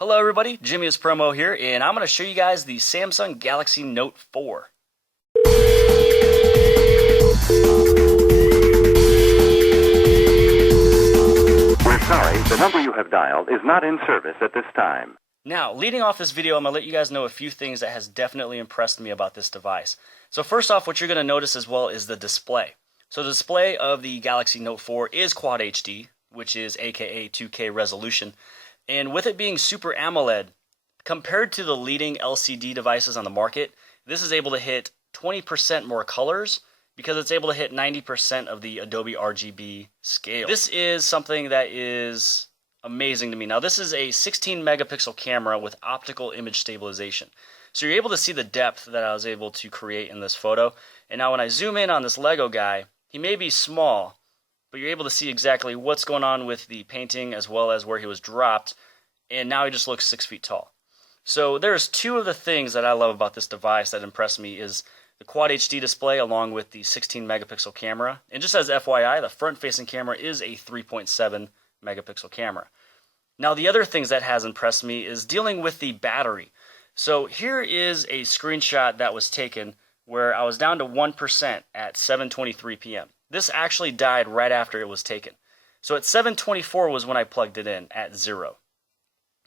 Hello everybody, Jimmy is Promo here, and I'm going to show you guys the Samsung Galaxy Note 4. We're sorry, the number you have dialed is not in service at this time. Now, leading off this video, I'm going to let you guys know a few things that has definitely impressed me about this device. So first off, what you're going to notice as well is the display. So the display of the Galaxy Note 4 is Quad HD, which is aka 2K resolution. And with it being Super AMOLED, compared to the leading LCD devices on the market, this is able to hit 20% more colors because it's able to hit 90% of the Adobe RGB scale. This is something that is amazing to me. Now, this is a 16 megapixel camera with optical image stabilization. So you're able to see the depth that I was able to create in this photo. And now when I zoom in on this Lego guy, he may be small, but you're able to see exactly what's going on with the painting as well as where he was dropped. And now he just looks 6 feet tall. So there's two of the things that I love about this device that impress me is the Quad HD display along with the 16 megapixel camera. And just as FYI, the front-facing camera is a 3.7 megapixel camera. Now the other things that has impressed me is dealing with the battery. So here is a screenshot that was taken where I was down to 1% at 7:23 p.m. This actually died right after it was taken. So at 7:24 was when I plugged it in at 0.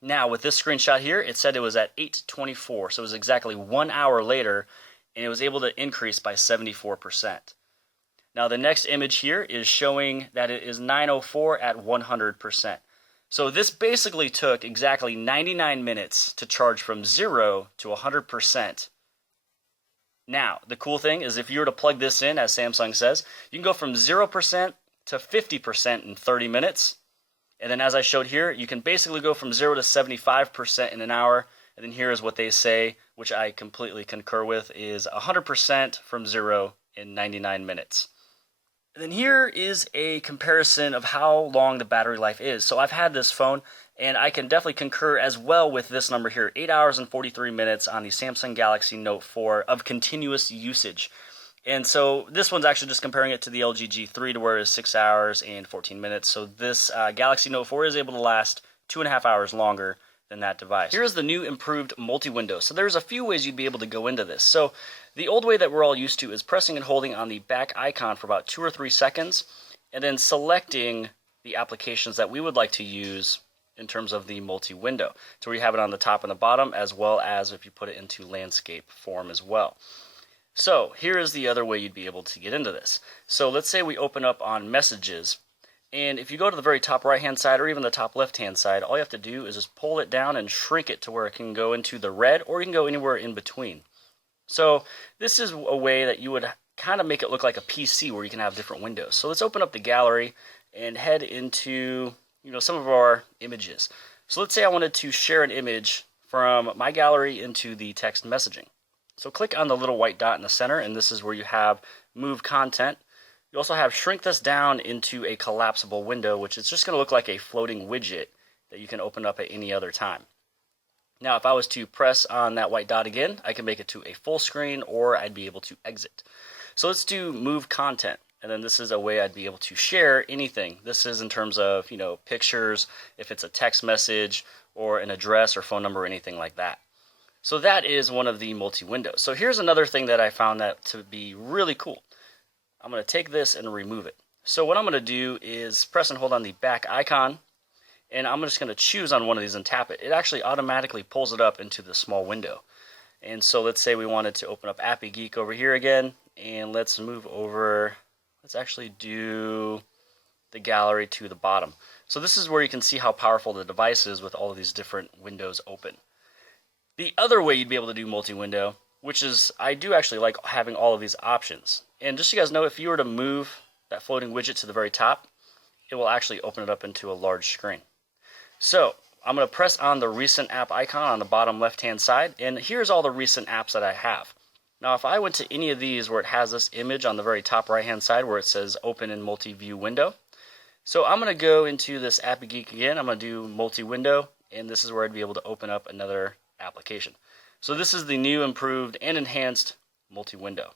Now with this screenshot here, it said it was at 8:24, so it was exactly 1 hour later, and it was able to increase by 74%. Now the next image here is showing that it is 9:04 at 100%. So this basically took exactly 99 minutes to charge from 0 to 100%. Now, the cool thing is if you were to plug this in, as Samsung says, you can go from 0% to 50% in 30 minutes. And then as I showed here, you can basically go from 0 to 75% in an hour. And then here is what they say, which I completely concur with, is 100% from 0 in 99 minutes. And then here is a comparison of how long the battery life is. So I've had this phone, and I can definitely concur as well with this number here, 8 hours and 43 minutes on the Samsung Galaxy Note 4 of continuous usage. And so this one's actually just comparing it to the LG G3 to where it's 6 hours and 14 minutes. So this Galaxy Note 4 is able to last 2.5 hours longer than that device. Here's the new improved multi-window. So there's a few ways you'd be able to go into this. So the old way that we're all used to is pressing and holding on the back icon for about 2 or 3 seconds and then selecting the applications that we would like to use in terms of the multi-window. So we have it on the top and the bottom, as well as if you put it into landscape form as well. So here is the other way you'd be able to get into this. So let's say we open up on messages, and if you go to the very top right hand side or even the top left hand side, all you have to do is just pull it down and shrink it to where it can go into the red, or you can go anywhere in between. So this is a way that you would kind of make it look like a PC where you can have different windows. So let's open up the gallery and head into some of our images. So let's say I wanted to share an image from my gallery into the text messaging. So click on the little white dot in the center, and this is where you have move content. You also have shrink this down into a collapsible window, which is just going to look like a floating widget that you can open up at any other time. Now, if I was to press on that white dot again, I can make it to a full screen, or I'd be able to exit. So let's do move content. And then this is a way I'd be able to share anything. This is in terms of, pictures, if it's a text message or an address or phone number or anything like that. So that is one of the multi-windows. So here's another thing that I found that to be really cool. I'm going to take this and remove it. So what I'm going to do is press and hold on the back icon, and I'm just going to choose on one of these and tap it. It actually automatically pulls it up into the small window. And so let's say we wanted to open up Appy Geek over here again, and let's move over. Let's actually do the gallery to the bottom. So this is where you can see how powerful the device is with all of these different windows open. The other way you'd be able to do multi-window, which is, I do actually like having all of these options. And just so you guys know, if you were to move that floating widget to the very top, it will actually open it up into a large screen. So I'm going to press on the recent app icon on the bottom left-hand side, and here's all the recent apps that I have. Now, if I went to any of these where it has this image on the very top right-hand side where it says Open in Multi-View Window. So I'm going to go into this Appy Geek again. I'm going to do multi-window, and this is where I'd be able to open up another application. So this is the new, improved, and enhanced multi-window.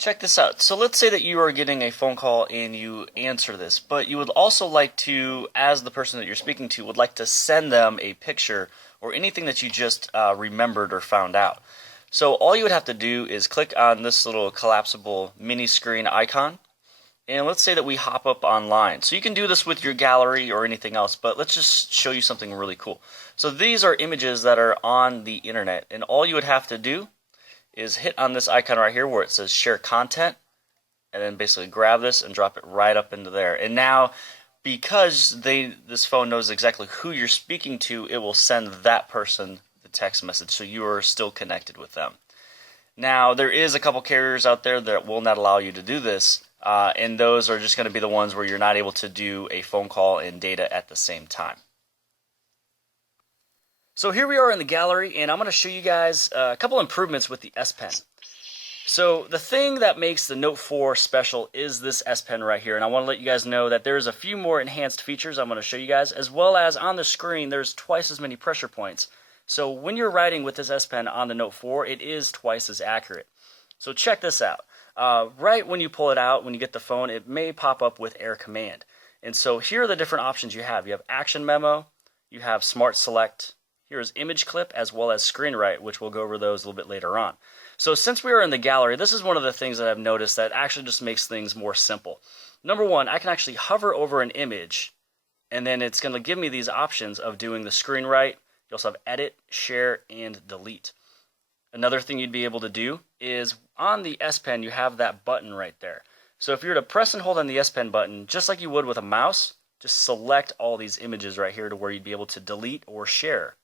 Check this out. So let's say that you are getting a phone call and you answer this, but you would also like to, as the person that you're speaking to, would like to send them a picture or anything that you just remembered or found out. So all you would have to do is click on this little collapsible mini screen icon, and let's say that we hop up online. So you can do this with your gallery or anything else, but let's just show you something really cool. So these are images that are on the internet, and all you would have to do is hit on this icon right here where it says share content, and then basically grab this and drop it right up into there. And now, because this phone knows exactly who you're speaking to, it will send that person the text message, so you are still connected with them. Now, there is a couple carriers out there that will not allow you to do this, and those are just going to be the ones where you're not able to do a phone call and data at the same time. So here we are in the gallery, and I'm going to show you guys a couple improvements with the S Pen. So the thing that makes the Note 4 special is this S Pen right here, and I want to let you guys know that there's a few more enhanced features I'm going to show you guys, as well as on the screen there's twice as many pressure points. So when you're writing with this S Pen on the Note 4, it is twice as accurate. So check this out. Right when you pull it out, when you get the phone, it may pop up with Air Command. And so here are the different options you have. You have Action Memo, you have Smart Select, here's Image Clip, as well as Screen Write, which we'll go over those a little bit later on. So since we are in the gallery, this is one of the things that I've noticed that actually just makes things more simple. Number one, I can actually hover over an image, and then it's going to give me these options of doing the Screen Write. You also have Edit, Share, and Delete. Another thing you'd be able to do is on the S Pen, you have that button right there. So if you were to press and hold on the S Pen button, just like you would with a mouse, just select all these images right here to where you'd be able to delete or share.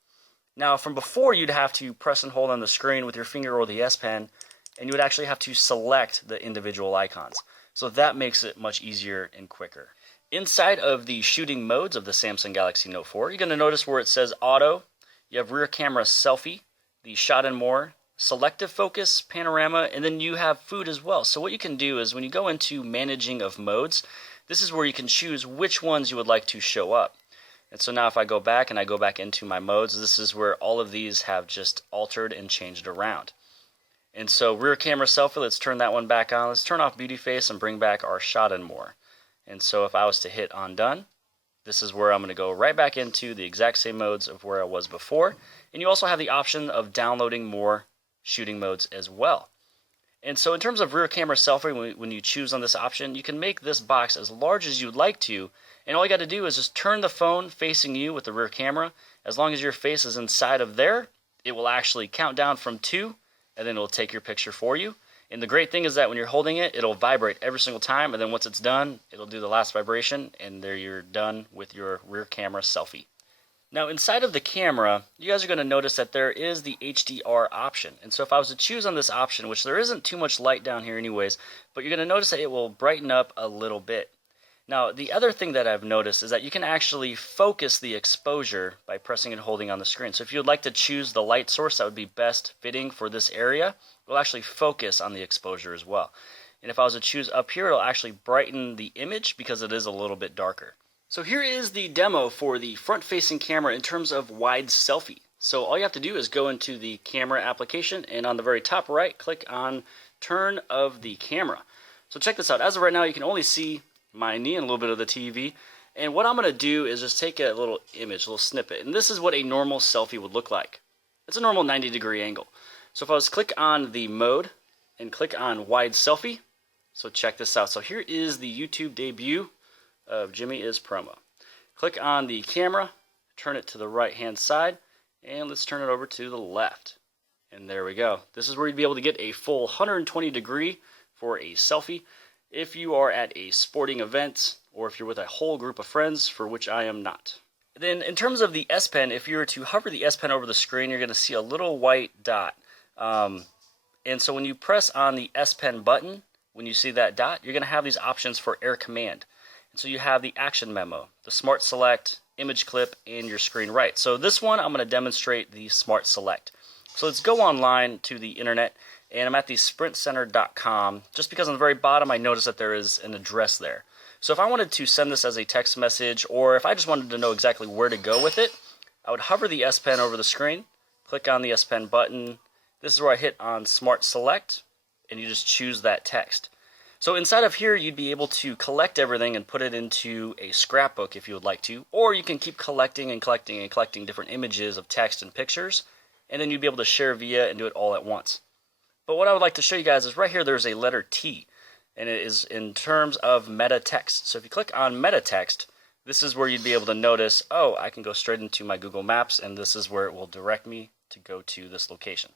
Now, from before, you'd have to press and hold on the screen with your finger or the S Pen, and you would actually have to select the individual icons. So that makes it much easier and quicker. Inside of the shooting modes of the Samsung Galaxy Note 4, you're going to notice where it says Auto, you have Rear Camera Selfie, the Shot and More, Selective Focus, Panorama, and then you have Food as well. So what you can do is when you go into Managing of Modes, this is where you can choose which ones you would like to show up. And so now if I go back and I go back into my modes, this is where all of these have just altered and changed around. And so Rear Camera Selfie, let's turn that one back on. Let's turn off Beauty Face and bring back our Shot and More. And so if I was to hit on Done, this is where I'm going to go right back into the exact same modes of where I was before. And you also have the option of downloading more shooting modes as well. And so in terms of Rear Camera Selfie, when you choose on this option, you can make this box as large as you'd like to, and all you got to do is just turn the phone facing you with the rear camera. As long as your face is inside of there, it will actually count down from 2, and then it'll take your picture for you. And the great thing is that when you're holding it, it'll vibrate every single time, and then once it's done, it'll do the last vibration, and there you're done with your rear camera selfie. Now inside of the camera, you guys are going to notice that there is the HDR option. And so if I was to choose on this option, which there isn't too much light down here anyways, but you're going to notice that it will brighten up a little bit. Now, the other thing that I've noticed is that you can actually focus the exposure by pressing and holding on the screen. So if you would like to choose the light source that would be best fitting for this area, it will actually focus on the exposure as well. And if I was to choose up here, it'll actually brighten the image because it is a little bit darker. So here is the demo for the front-facing camera in terms of wide selfie. So all you have to do is go into the camera application, and on the very top right, click on Turn of the Camera. So check this out. As of right now, you can only see my knee and a little bit of the TV. And what I'm going to do is just take a little image, a little snippet. And this is what a normal selfie would look like. It's a normal 90-degree angle. So if I was to click on the mode and click on wide selfie, so check this out. So here is the YouTube debut of Jimmy is Promo. Click on the camera, turn it to the right-hand side, and let's turn it over to the left. And there we go. This is where you'd be able to get a full 120-degree for a selfie if you are at a sporting event or if you're with a whole group of friends, for which I am not. Then in terms of the S Pen, if you were to hover the S Pen over the screen, you're going to see a little white dot. And so when you press on the S Pen button, when you see that dot, you're going to have these options for Air Command. And so you have the Action Memo, the Smart Select, Image Clip, and your Screen Write. So this one, I'm going to demonstrate the Smart Select. So let's go online to the internet, and I'm at the sprintcenter.com. Just because on the very bottom, I noticed that there is an address there. So if I wanted to send this as a text message, or if I just wanted to know exactly where to go with it, I would hover the S Pen over the screen, click on the S Pen button. This is where I hit on Smart Select, and you just choose that text. So inside of here, you'd be able to collect everything and put it into a scrapbook if you would like to, or you can keep collecting and collecting and collecting different images of text and pictures, and then you'd be able to share via and do it all at once. But what I would like to show you guys is right here there's a letter T, and it is in terms of meta text. So if you click on meta text, this is where you'd be able to notice, oh, I can go straight into my Google Maps, and this is where it will direct me to go to this location.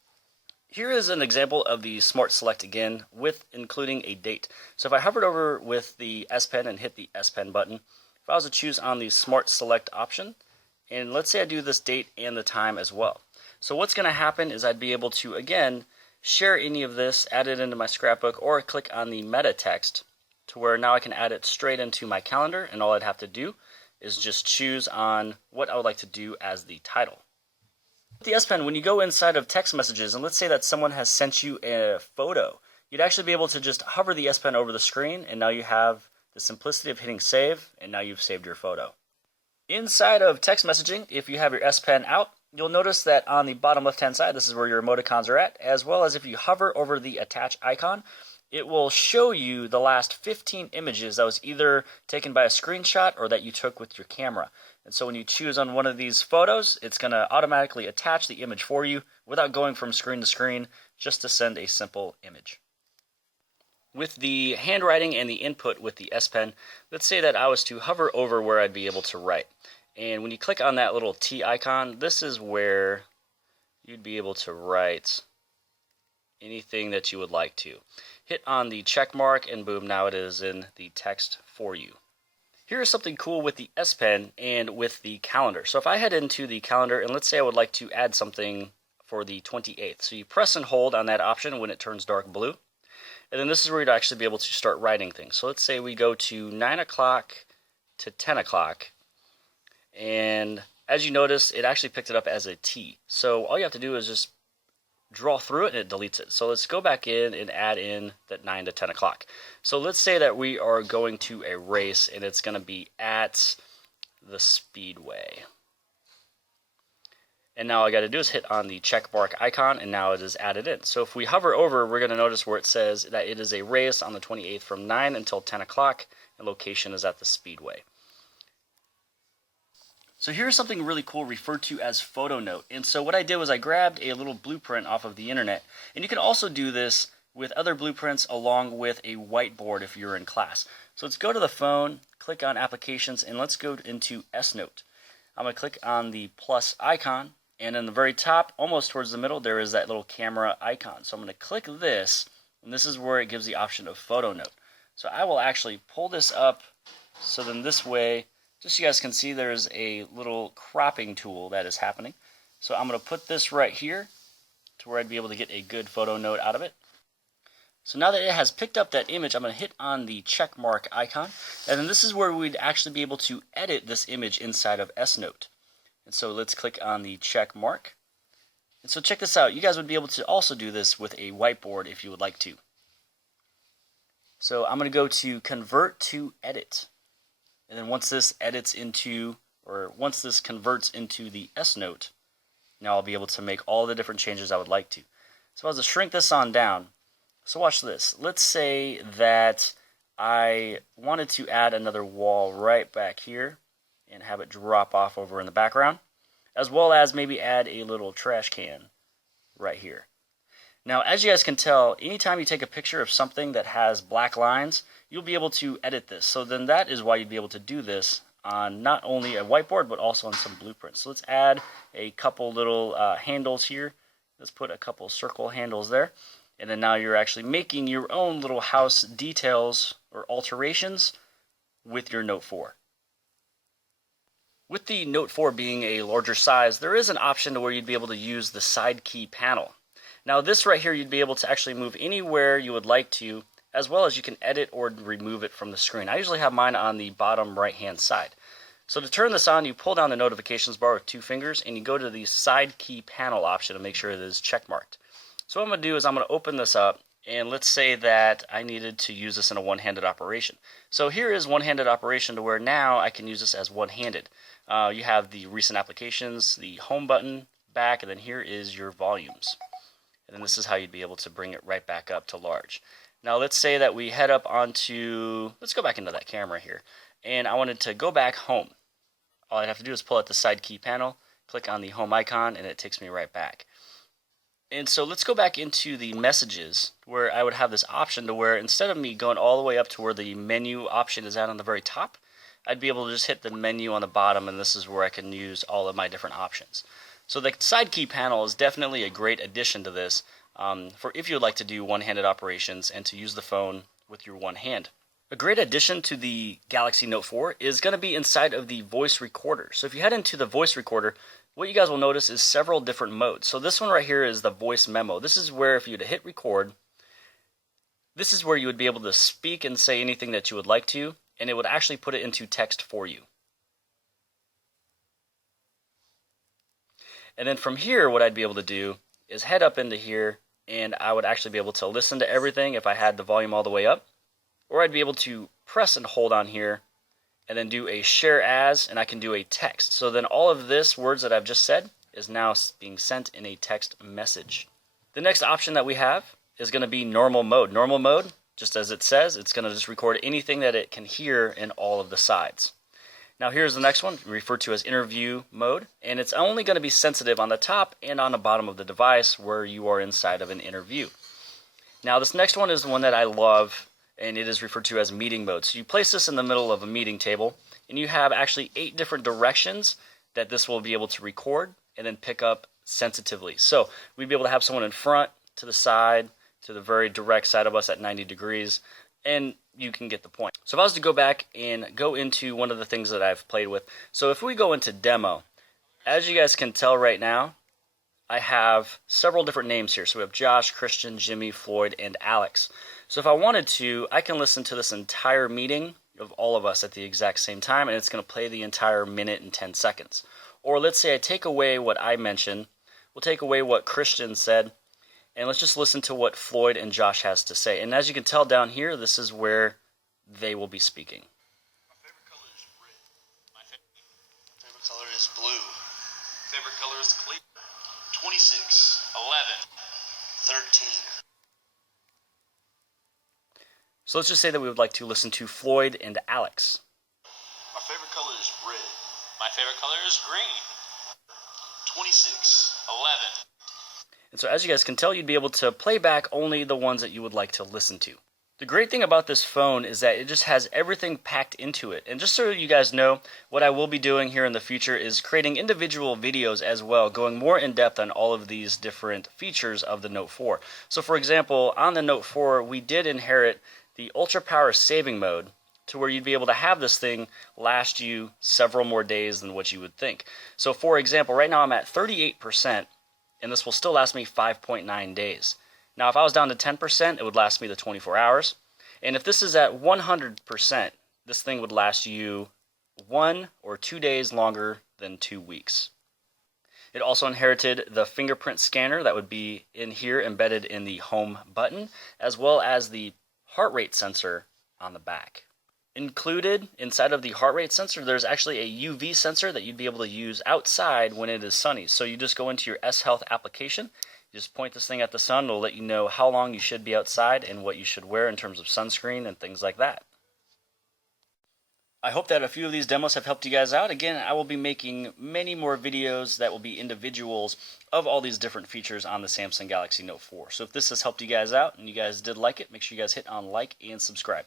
Here is an example of the Smart Select again, with including a date. So if I hovered over with the S Pen and hit the S Pen button, if I was to choose on the Smart Select option, and let's say I do this date and the time as well. So what's going to happen is I'd be able to, again, share any of this, add it into my scrapbook, or click on the meta text to where now I can add it straight into my calendar, and all I'd have to do is just choose on what I would like to do as the title. With the S Pen, when you go inside of text messages, and let's say that someone has sent you a photo, you'd actually be able to just hover the S Pen over the screen, and now you have the simplicity of hitting save, and now you've saved your photo. Inside of text messaging, if you have your S Pen out, you'll notice that on the bottom left-hand side, this is where your emoticons are at, as well as if you hover over the attach icon, it will show you the last 15 images that was either taken by a screenshot or that you took with your camera. And so when you choose on one of these photos, it's going to automatically attach the image for you without going from screen to screen, just to send a simple image. With the handwriting and the input with the S Pen, let's say that I was to hover over where I'd be able to write. And when you click on that little T icon, this is where you'd be able to write anything that you would like to. Hit on the check mark, and boom, now it is in the text for you. Here's something cool with the S Pen and with the calendar. So if I head into the calendar, and let's say I would like to add something for the 28th. So you press and hold on that option when it turns dark blue. And then this is where you'd actually be able to start writing things. So let's say we go to 9 o'clock to 10 o'clock. And as you notice, it actually picked it up as a T. So all you have to do is just draw through it and it deletes it. So let's go back in and add in that 9 to 10 o'clock. So let's say that we are going to a race and it's going to be at the Speedway. And now all I got to do is hit on the check mark icon, and now it is added in. So if we hover over, we're going to notice where it says that it is a race on the 28th from 9 until 10 o'clock, and location is at the Speedway. So here's something really cool referred to as photo note. And so what I did was I grabbed a little blueprint off of the internet. And you can also do this with other blueprints along with a whiteboard if you're in class. So let's go to the phone, click on applications, and let's go into S Note. I'm going to click on the plus icon, and in the very top, almost towards the middle, there is that little camera icon. So I'm going to click this, and this is where it gives the option of photo note. So I will actually pull this up, so then this way, just so you guys can see, there's a little cropping tool that is happening. So I'm going to put this right here to where I'd be able to get a good photo note out of it. So now that it has picked up that image, I'm going to hit on the check mark icon. And then this is where we'd actually be able to edit this image inside of S Note. And so let's click on the check mark. And so check this out. You guys would be able to also do this with a whiteboard if you would like to. So I'm going to go to convert to edit. And then once this edits into, or once this converts into the S Note, now I'll be able to make all the different changes I would like to. So I was to shrink this on down. So watch this. Let's say that I wanted to add another wall right back here and have it drop off over in the background, as well as maybe add a little trash can right here. Now, as you guys can tell, anytime you take a picture of something that has black lines, you'll be able to edit this. So then that is why you'd be able to do this on not only a whiteboard, but also on some blueprints. So let's add a couple little handles here. Let's put a couple circle handles there. And then now you're actually making your own little house details or alterations with your Note 4. With the Note 4 being a larger size, there is an option to where you'd be able to use the side key panel. Now this right here, you'd be able to actually move anywhere you would like to, as well as you can edit or remove it from the screen. I usually have mine on the bottom right hand side. So to turn this on, you pull down the notifications bar with 2 fingers and you go to the side key panel option to make sure it is check marked. So what I'm going to do is I'm going to open this up, and let's say that I needed to use this in a one-handed operation. So here is one-handed operation to where now I can use this as one-handed. You have the recent applications, the home button, back, and then here is your volumes. and then this is how you'd be able to bring it right back up to large. Now let's say that we head up onto, let's go back into that camera here, and I wanted to go back home. All I'd have to do is pull out the side key panel, click on the home icon, and it takes me right back. And so let's go back into the messages where I would have this option to where instead of me going all the way up to where the menu option is at on the very top, I'd be able to just hit the menu on the bottom, and this is where I can use all of my different options. So the side key panel is definitely a great addition to this for if you would like to do one-handed operations and to use the phone with your one hand. A great addition to the Galaxy Note 4 is going to be inside of the voice recorder. So if you head into the voice recorder, what you guys will notice is several different modes. So this one right here is the voice memo. This is where if you were to hit record, this is where you would be able to speak and say anything that you would like to, and it would actually put it into text for you. And then from here, what I'd be able to do is head up into here, and I would actually be able to listen to everything if I had the volume all the way up, or I'd be able to press and hold on here and then do a share as, and I can do a text. So then all of this words that I've just said is now being sent in a text message. The next option that we have is going to be normal mode. Normal mode, just as it says, it's going to just record anything that it can hear in all of the sides. Now here's the next one, referred to as interview mode, and it's only going to be sensitive on the top and on the bottom of the device where you are inside of an interview. Now this next one is the one that I love, and it is referred to as meeting mode. So you place this in the middle of a meeting table, and you have actually 8 different directions that this will be able to record and then pick up sensitively. So we'd be able to have someone in front, to the side, to the very direct side of us at 90 degrees, and you can get the point. So if I was to go back and go into one of the things that I've played with, so if we go into demo, as you guys can tell right now, I have several different names here. So we have Josh, Christian, Jimmy, Floyd, and Alex. So if I wanted to, I can listen to this entire meeting of all of us at the exact same time, and it's going to play the entire minute and 10 seconds. Or let's say I take away what I mentioned, we'll take away what Christian said, and let's just listen to what Floyd and Josh has to say. And as you can tell down here, this is where they will be speaking. My favorite color is red. My favorite color is blue. Favorite color is clear. 26, 11, 13. So let's just say that we would like to listen to Floyd and Alex. My favorite color is red. My favorite color is green. 26, 11. And so as you guys can tell, you'd be able to play back only the ones that you would like to listen to. The great thing about this phone is that it just has everything packed into it. And just so you guys know, what I will be doing here in the future is creating individual videos as well, going more in depth on all of these different features of the Note 4. So for example, on the Note 4, we did inherit the ultra power saving mode to where you'd be able to have this thing last you several more days than what you would think. So for example, right now I'm at 38%, and this will still last me 5.9 days. Now if I was down to 10%, it would last me the 24 hours. And if this is at 100%, this thing would last you 1 or 2 days longer than 2 weeks. It also inherited the fingerprint scanner that would be in here embedded in the home button, as well as the heart rate sensor on the back. Included inside of the heart rate sensor, there's actually a UV sensor that you'd be able to use outside when it is sunny. So you just go into your S Health application, you just point this thing at the sun, it'll let you know how long you should be outside and what you should wear in terms of sunscreen and things like that. I hope that a few of these demos have helped you guys out. Again, I will be making many more videos that will be individuals of all these different features on the Samsung Galaxy Note 4. So if this has helped you guys out and you guys did like it, make sure you guys hit on like and subscribe.